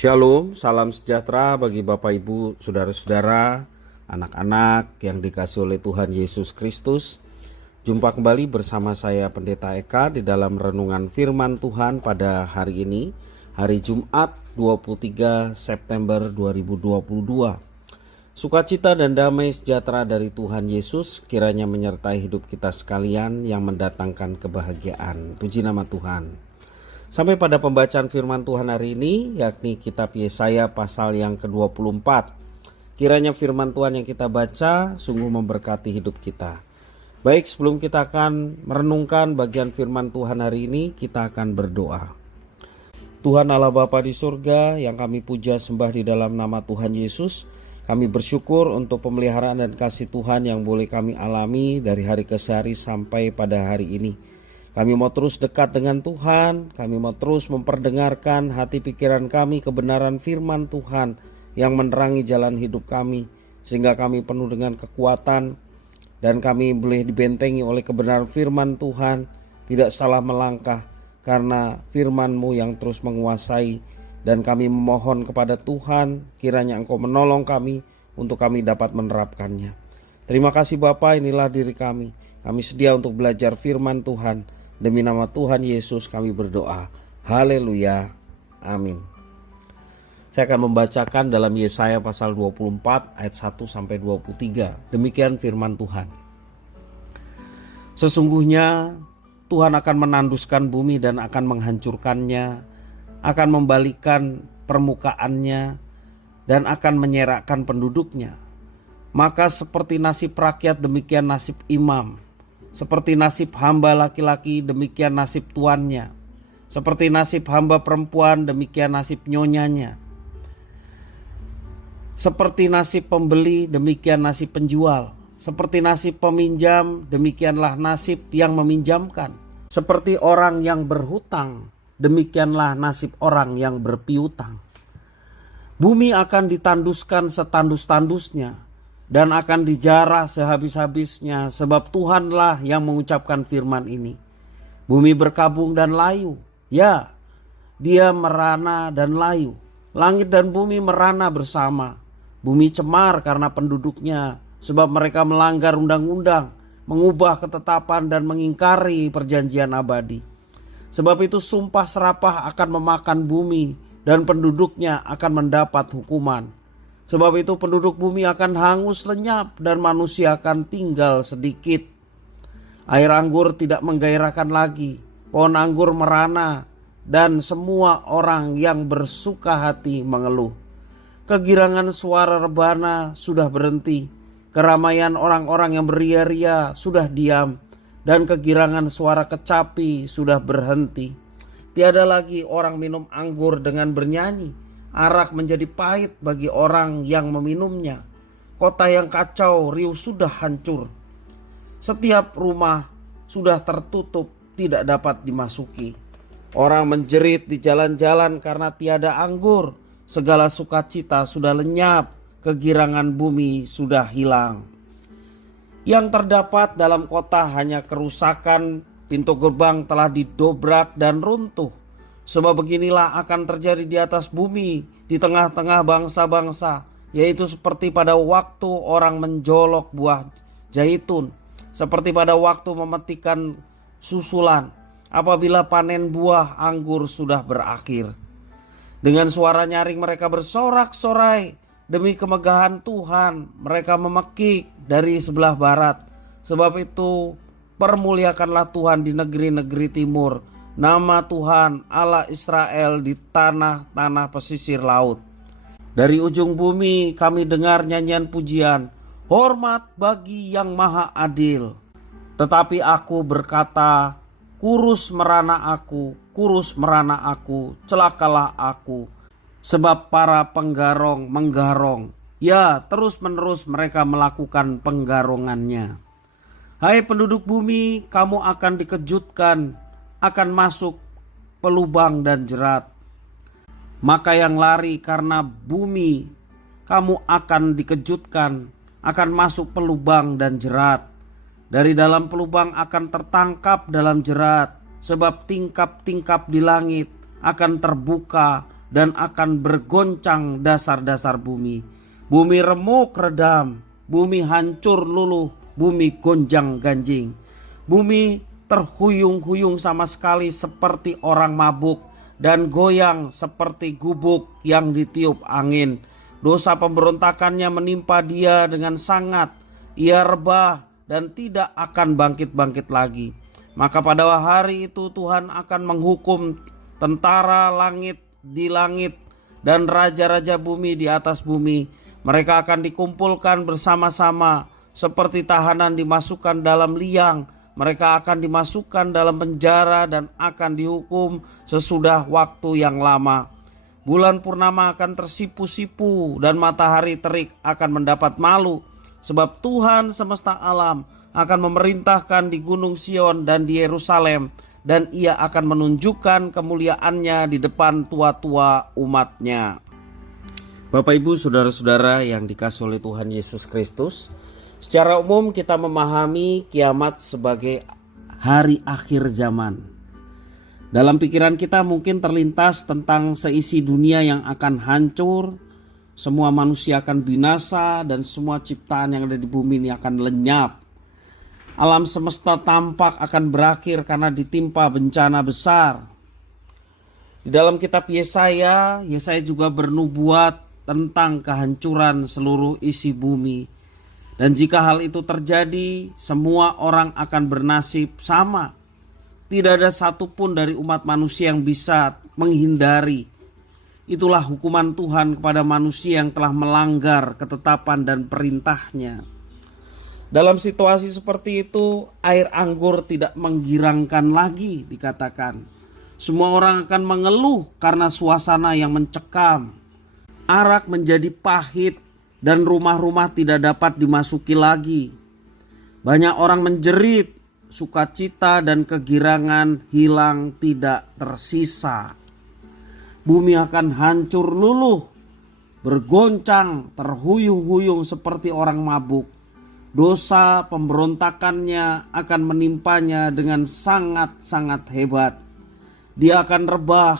Shalom, salam sejahtera bagi Bapak Ibu, Saudara-saudara, anak-anak yang dikasihi oleh Tuhan Yesus Kristus. Jumpa kembali bersama saya Pendeta Eka di dalam renungan firman Tuhan pada hari ini, hari Jumat 23 September 2022. Sukacita dan damai sejahtera dari Tuhan Yesus kiranya menyertai hidup kita sekalian yang mendatangkan kebahagiaan. Puji nama Tuhan. Sampai pada pembacaan firman Tuhan hari ini, yakni kitab Yesaya pasal yang ke-24. Kiranya firman Tuhan yang kita baca sungguh memberkati hidup kita. Baik, sebelum kita akan merenungkan bagian firman Tuhan hari ini, kita akan berdoa. Tuhan Allah Bapa di surga yang kami puja sembah di dalam nama Tuhan Yesus, kami bersyukur untuk pemeliharaan dan kasih Tuhan yang boleh kami alami dari hari ke hari sampai pada hari ini. Kami mau terus dekat dengan Tuhan, kami mau terus memperdengarkan hati pikiran kami kebenaran firman Tuhan yang menerangi jalan hidup kami, sehingga kami penuh dengan kekuatan dan kami boleh dibentengi oleh kebenaran firman Tuhan, tidak salah melangkah karena firman-Mu yang terus menguasai. Dan kami memohon kepada Tuhan, kiranya Engkau menolong kami untuk kami dapat menerapkannya. Terima kasih Bapa, inilah diri kami. Kami sedia untuk belajar firman Tuhan. Demi nama Tuhan Yesus kami berdoa. Haleluya. Amin. Saya akan membacakan dalam Yesaya pasal 24 ayat 1 sampai 23. Demikian firman Tuhan. Sesungguhnya Tuhan akan menanduskan bumi dan akan menghancurkannya, akan membalikan permukaannya dan akan menyerakkan penduduknya. Maka seperti nasib rakyat demikian nasib imam, seperti nasib hamba laki-laki demikian nasib tuannya, seperti nasib hamba perempuan demikian nasib nyonyanya, seperti nasib pembeli demikian nasib penjual, seperti nasib peminjam demikianlah nasib yang meminjamkan, seperti orang yang berhutang demikianlah nasib orang yang berpiutang. Bumi akan ditanduskan setandus-tandusnya dan akan dijarah sehabis-habisnya, sebab Tuhanlah yang mengucapkan firman ini. Bumi berkabung dan layu, ya, dia merana dan layu. Langit dan bumi merana bersama. Bumi cemar karena penduduknya, sebab mereka melanggar undang-undang, mengubah ketetapan dan mengingkari perjanjian abadi. Sebab itu sumpah serapah akan memakan bumi dan penduduknya akan mendapat hukuman. Sebab itu penduduk bumi akan hangus lenyap dan manusia akan tinggal sedikit. Air anggur tidak menggairahkan lagi, pohon anggur merana dan semua orang yang bersuka hati mengeluh. Kegirangan suara rebana sudah berhenti, keramaian orang-orang yang beria-ria sudah diam, dan kegirangan suara kecapi sudah berhenti. Tiada lagi orang minum anggur dengan bernyanyi. Arak menjadi pahit bagi orang yang meminumnya. Kota yang kacau riuh sudah hancur. Setiap rumah sudah tertutup, tidak dapat dimasuki. Orang menjerit di jalan-jalan karena tiada anggur. Segala sukacita sudah lenyap, kegirangan bumi sudah hilang. Yang terdapat dalam kota hanya kerusakan, pintu gerbang telah didobrak dan runtuh. Sebab beginilah akan terjadi di atas bumi, di tengah-tengah bangsa-bangsa, yaitu seperti pada waktu orang menjolok buah zaitun, seperti pada waktu memetikan susulan, apabila panen buah anggur sudah berakhir. Dengan suara nyaring mereka bersorak-sorai, demi kemegahan Tuhan mereka memekik dari sebelah barat. Sebab itu permuliakanlah Tuhan di negeri-negeri timur, nama Tuhan Allah Israel di tanah-tanah pesisir laut. Dari ujung bumi kami dengar nyanyian pujian, hormat bagi yang maha adil. Tetapi aku berkata, kurus merana aku, celakalah aku. Sebab para penggarong menggarong, ya terus-menerus mereka melakukan penggarongannya. Hai penduduk bumi, kamu akan dikejutkan, akan masuk pelubang dan jerat. Maka yang lari karena bumi, kamu akan dikejutkan, akan masuk pelubang dan jerat. Dari dalam pelubang akan tertangkap dalam jerat, sebab tingkap-tingkap di langit akan terbuka, dan akan bergoncang dasar-dasar bumi. Bumi remuk redam, bumi hancur luluh, bumi gonjang ganjing. Bumi terhuyung-huyung sama sekali seperti orang mabuk dan goyang seperti gubuk yang ditiup angin. Dosa pemberontakannya menimpa dia dengan sangat. Ia rebah dan tidak akan bangkit-bangkit lagi. Maka pada hari itu Tuhan akan menghukum tentara langit di langit dan raja-raja bumi di atas bumi. Mereka akan dikumpulkan bersama-sama seperti tahanan dimasukkan dalam liang. Mereka akan dimasukkan dalam penjara dan akan dihukum sesudah waktu yang lama. Bulan purnama akan tersipu-sipu dan matahari terik akan mendapat malu. Sebab Tuhan semesta alam akan memerintahkan di Gunung Sion dan di Yerusalem. Dan ia akan menunjukkan kemuliaannya di depan tua-tua umatnya. Bapak Ibu saudara-saudara yang dikasihi oleh Tuhan Yesus Kristus, secara umum kita memahami kiamat sebagai hari akhir zaman. Dalam pikiran kita mungkin terlintas tentang seisi dunia yang akan hancur, semua manusia akan binasa dan semua ciptaan yang ada di bumi ini akan lenyap. Alam semesta tampak akan berakhir karena ditimpa bencana besar. Di dalam kitab Yesaya juga bernubuat tentang kehancuran seluruh isi bumi. Dan jika hal itu terjadi, semua orang akan bernasib sama. Tidak ada satupun dari umat manusia yang bisa menghindari. Itulah hukuman Tuhan kepada manusia yang telah melanggar ketetapan dan perintahnya. Dalam situasi seperti itu, air anggur tidak menggirangkan lagi dikatakan. Semua orang akan mengeluh karena suasana yang mencekam. Arak menjadi pahit dan rumah-rumah tidak dapat dimasuki lagi. Banyak orang menjerit, sukacita dan kegirangan hilang tidak tersisa. Bumi akan hancur luluh, bergoncang, terhuyung-huyung seperti orang mabuk. Dosa pemberontakannya akan menimpanya dengan sangat-sangat hebat. Dia akan rebah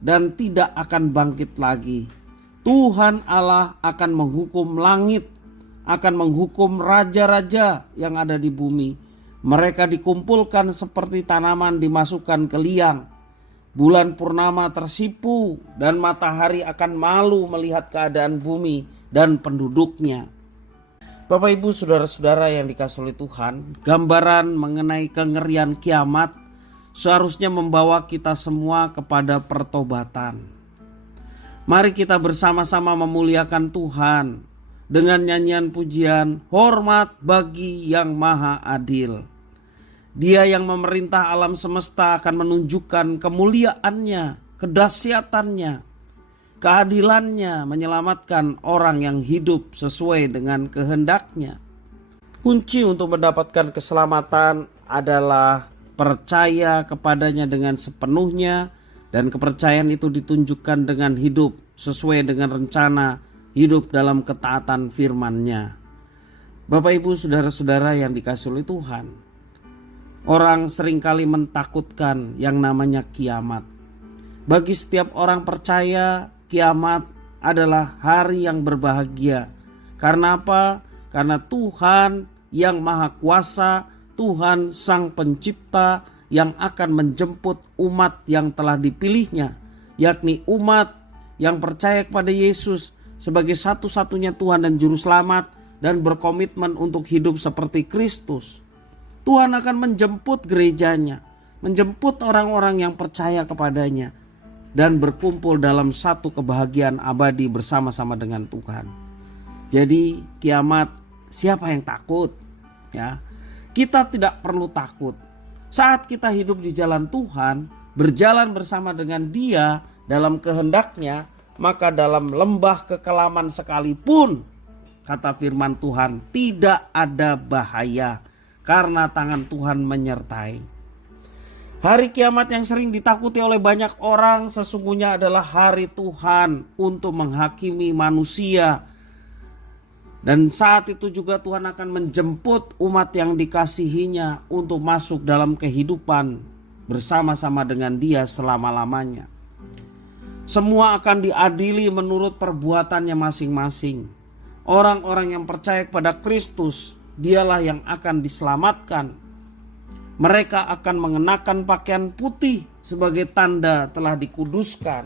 dan tidak akan bangkit lagi. Tuhan Allah akan menghukum langit, akan menghukum raja-raja yang ada di bumi. Mereka dikumpulkan seperti tanaman dimasukkan ke liang. Bulan purnama tersipu dan matahari akan malu melihat keadaan bumi dan penduduknya. Bapak Ibu saudara-saudara yang dikasihi oleh Tuhan, gambaran mengenai kengerian kiamat seharusnya membawa kita semua kepada pertobatan. Mari kita bersama-sama memuliakan Tuhan dengan nyanyian pujian hormat bagi yang maha adil. Dia yang memerintah alam semesta akan menunjukkan kemuliaannya, kedahsyatannya, keadilannya menyelamatkan orang yang hidup sesuai dengan kehendaknya. Kunci untuk mendapatkan keselamatan adalah percaya kepadanya dengan sepenuhnya, dan kepercayaan itu ditunjukkan dengan hidup sesuai dengan rencana hidup dalam ketaatan firman-Nya. Bapak Ibu saudara-saudara yang dikasihi oleh Tuhan, orang seringkali mentakutkan yang namanya kiamat. Bagi setiap orang percaya, kiamat adalah hari yang berbahagia. Karena apa? Karena Tuhan yang Maha Kuasa, Tuhan Sang Pencipta yang akan menjemput umat yang telah dipilihnya, yakni umat yang percaya kepada Yesus sebagai satu-satunya Tuhan dan Juru Selamat dan berkomitmen untuk hidup seperti Kristus. Tuhan akan menjemput gerejanya, menjemput orang-orang yang percaya kepadanya dan berkumpul dalam satu kebahagiaan abadi bersama-sama dengan Tuhan. Jadi kiamat, siapa yang takut? Ya, kita tidak perlu takut. Saat kita hidup di jalan Tuhan, berjalan bersama dengan Dia dalam kehendaknya, maka dalam lembah kekelaman sekalipun, kata firman Tuhan, tidak ada bahaya karena tangan Tuhan menyertai. Hari kiamat yang sering ditakuti oleh banyak orang sesungguhnya adalah hari Tuhan untuk menghakimi manusia. Dan saat itu juga Tuhan akan menjemput umat yang dikasihinya untuk masuk dalam kehidupan bersama-sama dengan Dia selama-lamanya. Semua akan diadili menurut perbuatannya masing-masing. Orang-orang yang percaya kepada Kristus, dialah yang akan diselamatkan. Mereka akan mengenakan pakaian putih sebagai tanda telah dikuduskan.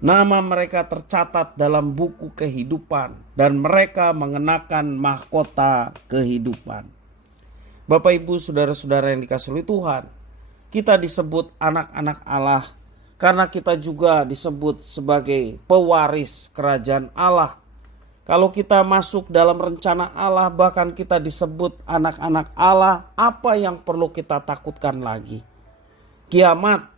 Nama mereka tercatat dalam buku kehidupan dan mereka mengenakan mahkota kehidupan. Bapak, Ibu, saudara-saudara yang dikasihi oleh Tuhan, kita disebut anak-anak Allah karena kita juga disebut sebagai pewaris kerajaan Allah. Kalau kita masuk dalam rencana Allah, bahkan kita disebut anak-anak Allah, apa yang perlu kita takutkan lagi? Kiamat,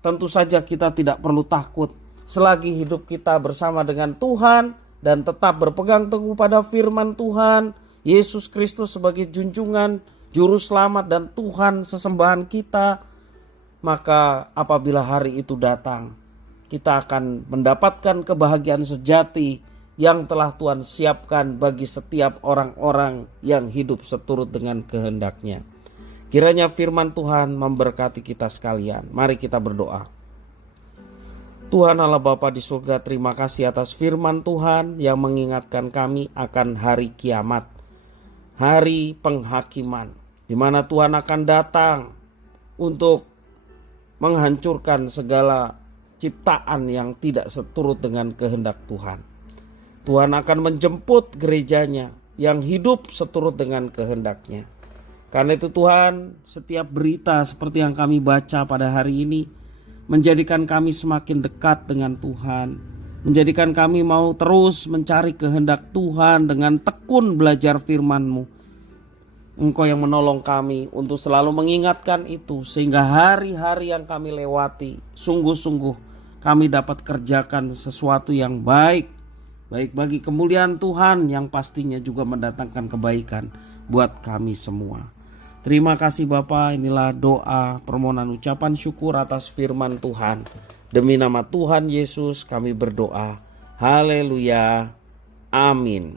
tentu saja kita tidak perlu takut selagi hidup kita bersama dengan Tuhan dan tetap berpegang teguh pada firman Tuhan, Yesus Kristus sebagai junjungan, juru selamat dan Tuhan sesembahan kita. Maka apabila hari itu datang, kita akan mendapatkan kebahagiaan sejati yang telah Tuhan siapkan bagi setiap orang-orang yang hidup seturut dengan kehendak-Nya. Kiranya firman Tuhan memberkati kita sekalian. Mari kita berdoa. Tuhan Allah Bapa di surga, terima kasih atas firman Tuhan yang mengingatkan kami akan hari kiamat, hari penghakiman, di mana Tuhan akan datang untuk menghancurkan segala ciptaan yang tidak seturut dengan kehendak Tuhan. Tuhan akan menjemput gerejanya yang hidup seturut dengan kehendak-Nya. Karena itu Tuhan, setiap berita seperti yang kami baca pada hari ini menjadikan kami semakin dekat dengan Tuhan, menjadikan kami mau terus mencari kehendak Tuhan dengan tekun belajar firman-Mu. Engkau yang menolong kami untuk selalu mengingatkan itu, sehingga hari-hari yang kami lewati sungguh-sungguh kami dapat kerjakan sesuatu yang baik bagi kemuliaan Tuhan yang pastinya juga mendatangkan kebaikan buat kami semua. Terima kasih Bapa, inilah doa permohonan ucapan syukur atas firman Tuhan. Demi nama Tuhan Yesus kami berdoa. Haleluya. Amin.